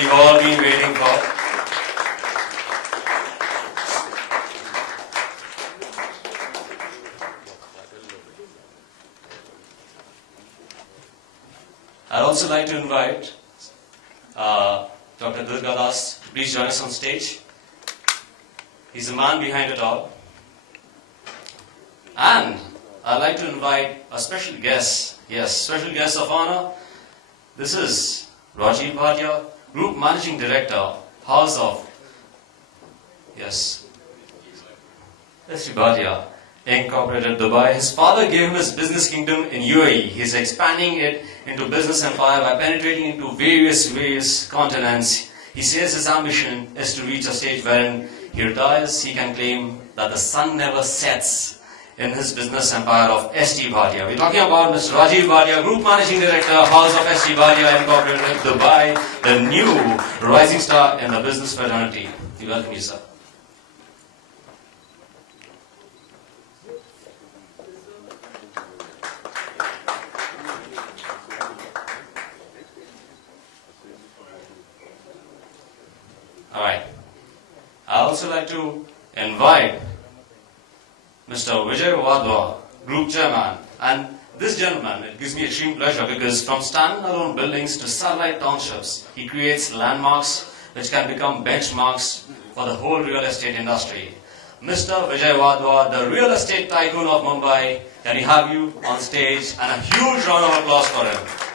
we've all been waiting for. I'd also like to invite Dr. Durga Das to please join us on stage. He's the man behind it all. And I'd like to invite a special guest. Yes, special guest of honor. This is Rajiv Bhatia, Group Managing Director, House of S.T. Bhatia, Incorporated Dubai. His father gave him his business kingdom in UAE. He's expanding it into business empire by penetrating into various continents. He says his ambition is to reach a stage wherein he retires, he can claim that the sun never sets in his business empire of S.T. Bhatia. We're talking about Mr. Rajiv Bhatia, Group Managing Director, House of S.T. Bhatia, Incorporated Dubai, the new rising star in the business fraternity. We welcome you, sir. Alright. I also like to invite Mr. Vijay Wadhwa, Group Chairman. And this gentleman, it gives me extreme pleasure because from standalone buildings to satellite townships, he creates landmarks which can become benchmarks for the whole real estate industry. Mr. Vijay Wadhwa, the real estate tycoon of Mumbai, can we have you on stage and a huge round of applause for him.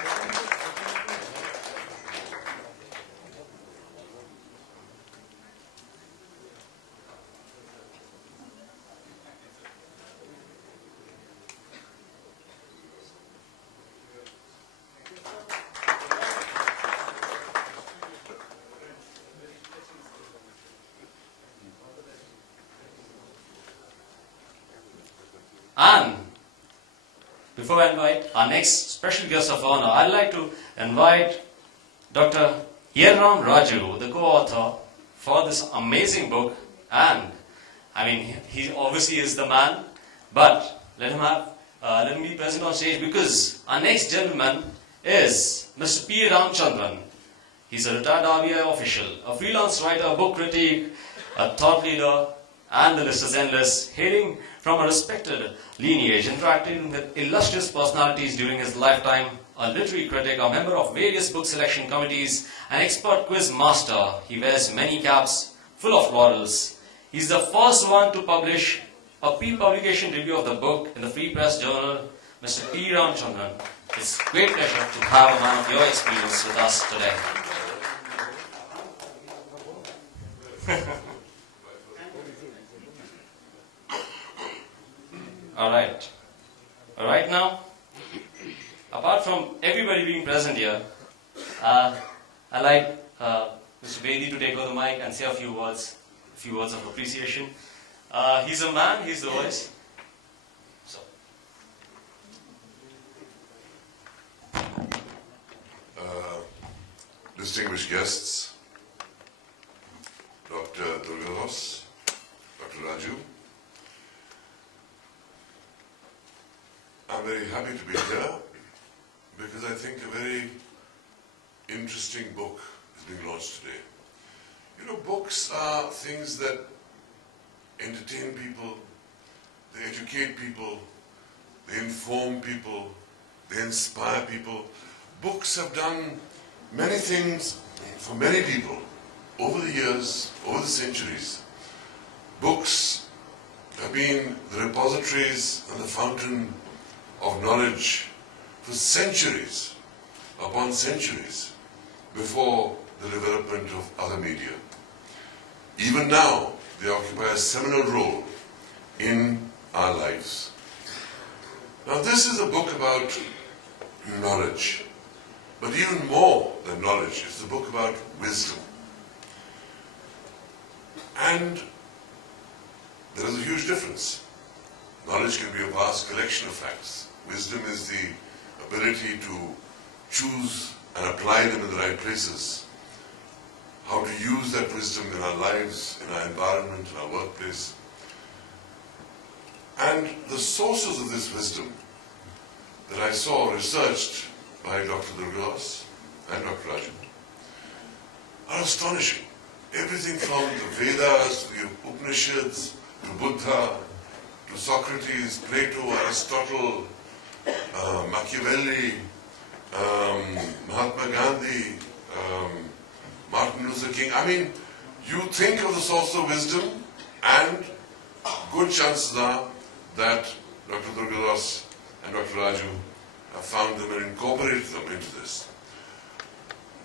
And before I invite our next special guest of honor, I'd like to invite Dr. Yerram Raju, the co-author for this amazing book. And I mean, he obviously is the man, but let him be present on stage because our next gentleman is Mr. P. Ramchandran. He's a retired RBI official, a freelance writer, a book critic, a thought leader, and the list is endless, hailing from a respected lineage, interacting with illustrious personalities during his lifetime, a literary critic, a member of various book selection committees, an expert quiz master. He wears many caps, full of laurels. He's the first one to publish a pre-publication review of the book in the Free Press Journal, Mr. P. Ramchandran. It's a great pleasure to have a man of your experience with us today. Alright. Right now, apart from everybody being present here, I'd like Mr. Bedi to take over the mic and say a few words of appreciation. He's a man, he's the voice. So. Distinguished guests, Dr. Durga Das, Dr. Raju, I'm very happy to be here because I think a very interesting book is being launched today. You know, books are things that entertain people, they educate people, they inform people, they inspire people. Books have done many things for many people over the years, over the centuries. Books have been the repositories and the fountain of knowledge for centuries upon centuries before the development of other media. Even now, they occupy a seminal role in our lives. Now, this is a book about knowledge, but even more than knowledge, it's a book about wisdom. And there is a huge difference. Knowledge can be a vast collection of facts. Wisdom is the ability to choose and apply them in the right places. How to use that wisdom in our lives, in our environment, in our workplace. And the sources of this wisdom that I saw researched by Dr. Durga Das and Dr. Raju are astonishing. Everything from the Vedas to the Upanishads to Buddha to Socrates, Plato, Aristotle, Machiavelli, Mahatma Gandhi, Martin Luther King. I mean, you think of the source of wisdom and good chances are that Dr. Durgadas and Dr. Raju have found them and incorporated them into this.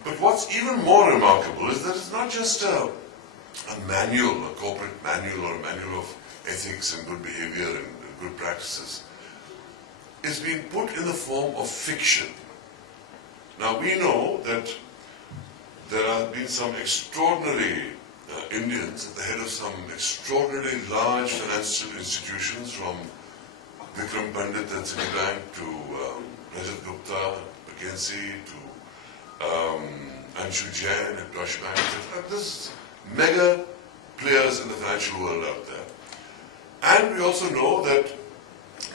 But what's even more remarkable is that it's not just a manual, a corporate manual or a manual of ethics and good behavior and good practices. It's been put in the form of fiction. Now we know that there have been some extraordinary Indians at the head of some extraordinarily large financial institutions, from Vikram Pandit at Citibank to Rajat Gupta, McKinsey, to Anshu Jain at Deutsche Bank, etc. There's mega players in the financial world out there. And we also know that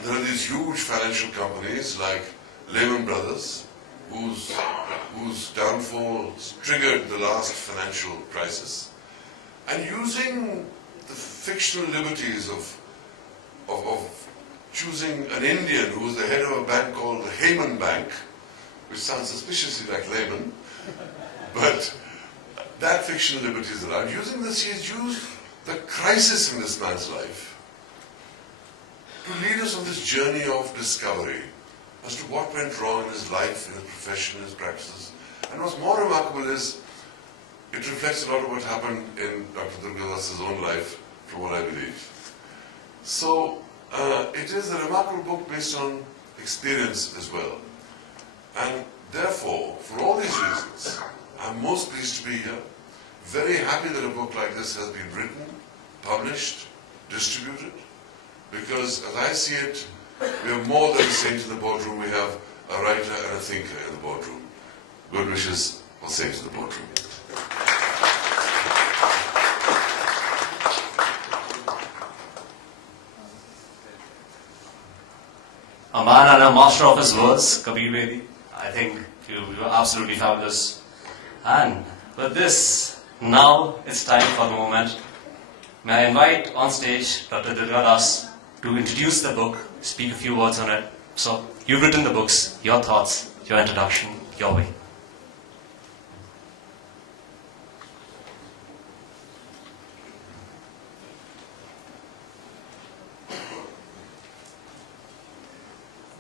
there are these huge financial companies like Lehman Brothers, whose downfall triggered the last financial crisis. And using the fictional liberties of choosing an Indian who was the head of a bank called the Hayman Bank, which sounds suspiciously like Lehman, but that fictional liberty is allowed. Using this, he has used the crisis in this man's life to lead us on this journey of discovery as to what went wrong in his life, in his profession, in his practices. And what's more remarkable is it reflects a lot of what happened in Dr. Durgadas' own life, from what I believe. So it is a remarkable book based on experience as well. And therefore, for all these reasons, I'm most pleased to be here. Very happy that a book like this has been written, published, distributed. Because as I see it, we have more than a saint in the boardroom. We have a writer and a thinker in the boardroom. Good wishes for saints in the boardroom. A man and a master of his words, Kabir Bedi. I think you were absolutely fabulous. And with this, now it's time for the moment. May I invite on stage Dr. Durgadas to introduce the book, speak a few words on it. So, you've written the books, your thoughts, your introduction, your way.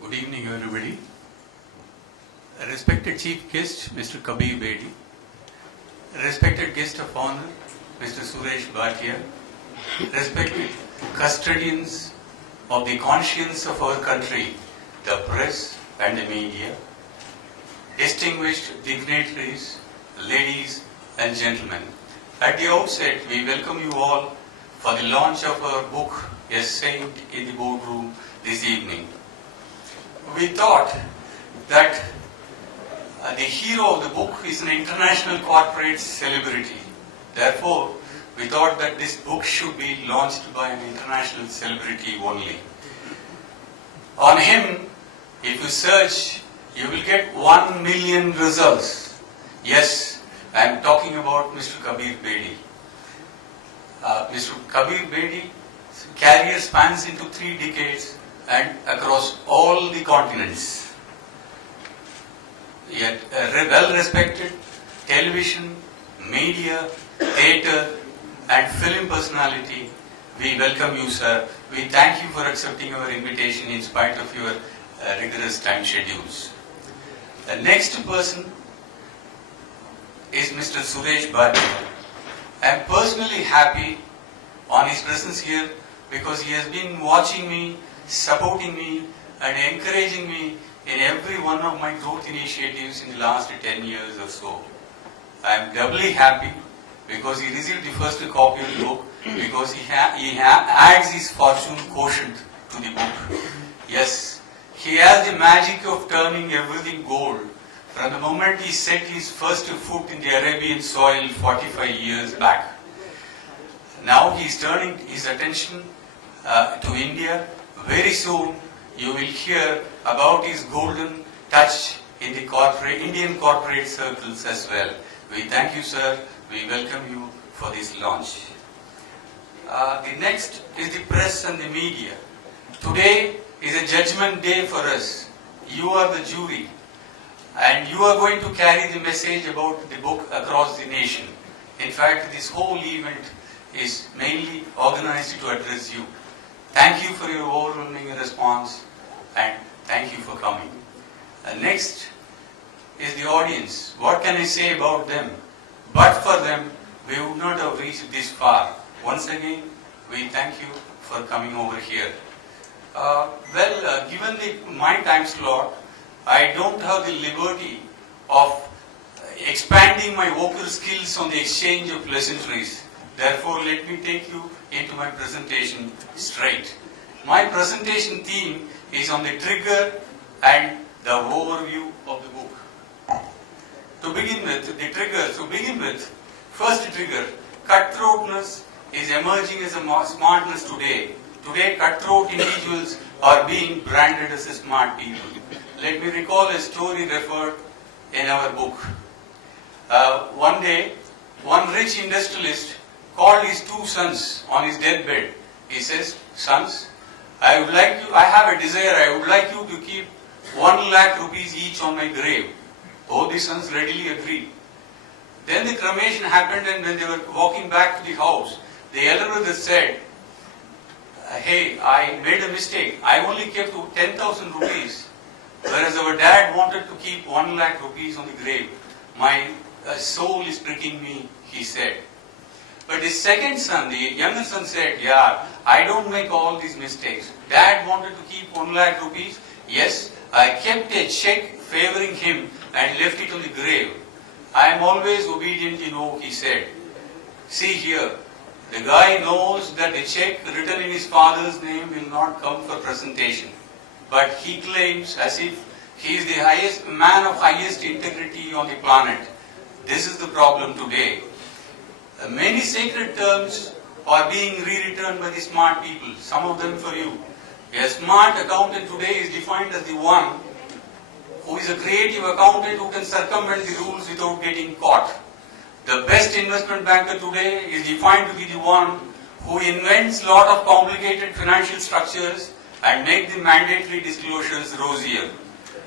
Good evening, everybody. A respected chief guest, Mr. Kabir Bedi. A respected guest of honor, Mr. Suresh Bhatia. Respected custodians of the conscience of our country, the press and the media. Distinguished dignitaries, ladies and gentlemen. At the outset, we welcome you all for the launch of our book, A Saint in the Boardroom, this evening. We thought that the hero of the book is an international corporate celebrity. Therefore, we thought that this book should be launched by an international celebrity only. On him, if you search, you will get 1 million results. Yes, I am talking about Mr. Kabir Bedi. Mr. Kabir Bedi's career spans into 3 decades and across all the continents. Yet a well-respected television, media, theatre and film personality, we welcome you, sir. We thank you for accepting our invitation in spite of your rigorous time schedules. The next person is Mr. Suresh Bhatia. I am personally happy on his presence here because he has been watching me, supporting me and encouraging me in every one of my growth initiatives in the last 10 years or so. I am doubly happy because he received the first copy of the book, because he adds his fortune quotient to the book. Yes, he has the magic of turning everything gold from the moment he set his first foot in the Arabian soil 45 years back. Now he is turning his attention to India. Very soon you will hear about his golden touch in the Indian corporate circles as well. We thank you, sir. We welcome you for this launch. The next is the press and the media. Today is a judgment day for us. You are the jury, and you are going to carry the message about the book across the nation. In fact, this whole event is mainly organized to address you. Thank you for your overwhelming response, and thank you for coming. Next is the audience. What can I say about them? But for them, we would not have reached this far. Once again, we thank you for coming over here. Given my time slot, I don't have the liberty of expanding my vocal skills on the exchange of pleasantries. Therefore, let me take you into my presentation straight. My presentation theme is on the trigger and the overview of the book. To begin with, the trigger. To begin with, first trigger, cutthroatness is emerging as a smartness today. Today, cutthroat individuals are being branded as smart people. Let me recall a story referred in our book. One day, one rich industrialist called his two sons on his deathbed. He says, "Sons, I have a desire. I would like you to keep 1 lakh rupees each on my grave." Both the sons readily agreed. Then the cremation happened, and when they were walking back to the house, the elder brother said, "Hey, I made a mistake. I only kept 10,000 rupees, whereas our dad wanted to keep 1 lakh rupees on the grave. My soul is pricking me," he said. But the second son, the younger son, said, "Yeah, I don't make all these mistakes. Dad wanted to keep 1 lakh rupees. Yes, I kept a check favoring him and left it on the grave. I am always obedient, he said." See here, the guy knows that the check written in his father's name will not come for presentation. But he claims as if he is the man of highest integrity on the planet. This is the problem today. Many sacred terms are being rewritten by the smart people, some of them for you. A smart accountant today is defined as the one who is a creative accountant who can circumvent the rules without getting caught. The best investment banker today is defined to be the one who invents a lot of complicated financial structures and make the mandatory disclosures rosier.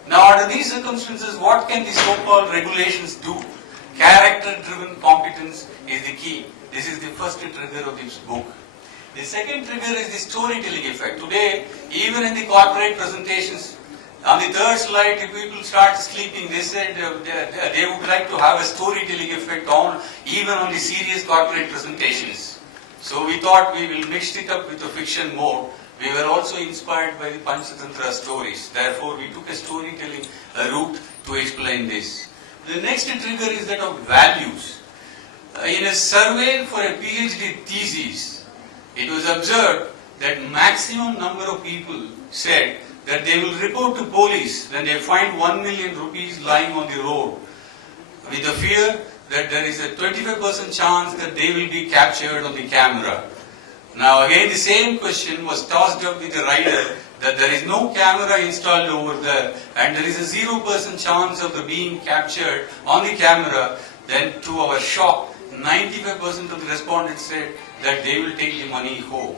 Now, under these circumstances, what can the so-called regulations do? Character-driven competence is the key. This is the first trigger of this book. The second trigger is the storytelling effect. Today, even in the corporate presentations, on the third slide, if people start sleeping, they said they would like to have a storytelling effect even on the serious corporate presentations. So we thought we will mix it up with the fiction mode. We were also inspired by the Panchatantra stories. Therefore, we took a storytelling route to explain this. The next trigger is that of values. In a survey for a PhD thesis, it was observed that maximum number of people said that they will report to police when they find 1 million rupees lying on the road, with the fear that there is a 25% chance that they will be captured on the camera. Now again, the same question was tossed up with the rider that there is no camera installed over there and there is a 0% chance of the being captured on the camera. Then to our shock, 95% of the respondents said that they will take the money home.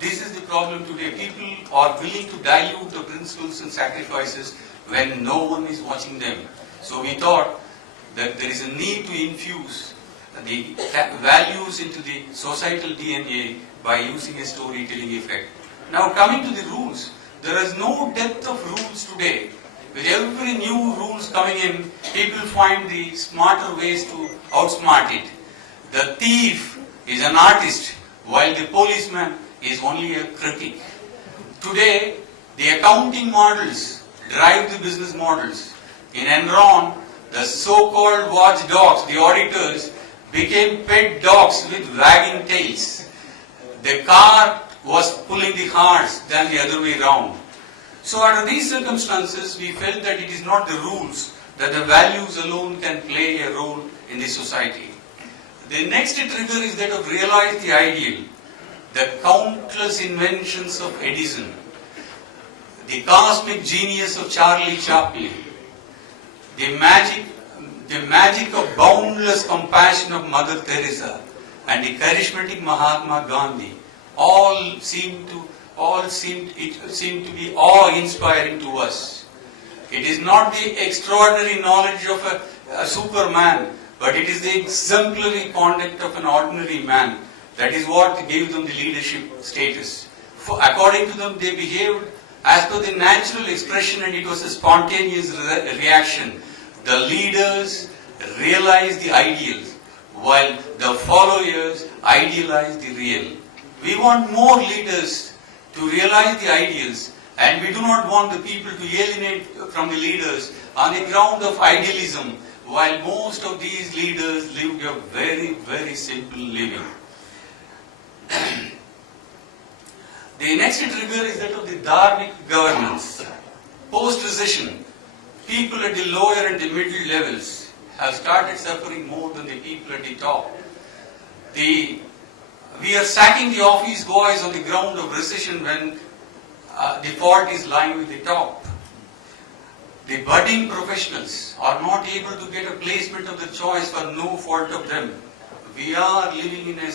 This is the problem today. People are willing to dilute the principles and sacrifices when no one is watching them. So we thought that there is a need to infuse the values into the societal DNA by using a storytelling effect. Now coming to the rules, there is no depth of rules today. With every new rules coming in, people find the smarter ways to outsmart it. The thief is an artist, while the policeman is only a critic. Today, the accounting models drive the business models. In Enron, the so-called watchdogs, the auditors, became pet dogs with wagging tails. The car was pulling the horse than the other way round. So under these circumstances, we felt that it is not the rules, that the values alone can play a role in the society. The next trigger is that of realize the ideal, the countless inventions of Edison, the cosmic genius of Charlie Chaplin, the the magic of boundless compassion of Mother Teresa and the charismatic Mahatma Gandhi all seem to be awe-inspiring to us. It is not the extraordinary knowledge of a superman, but it is the exemplary conduct of an ordinary man. That is what gave them the leadership status. According to them, they behaved as per the natural expression, and it was a spontaneous reaction. The leaders realized the ideals, while the followers idealized the real. We want more leaders to realize the ideals, and we do not want the people to alienate from the leaders on the ground of idealism, while most of these leaders lived a very, very simple living. The next trigger is that of the Dharmic governance. Post-recession, people at the lower and the middle levels have started suffering more than the people at the top. We are sacking the office boys on the ground of recession when the fault is lying with the top. The budding professionals are not able to get a placement of the choice for no fault of them. We are living in a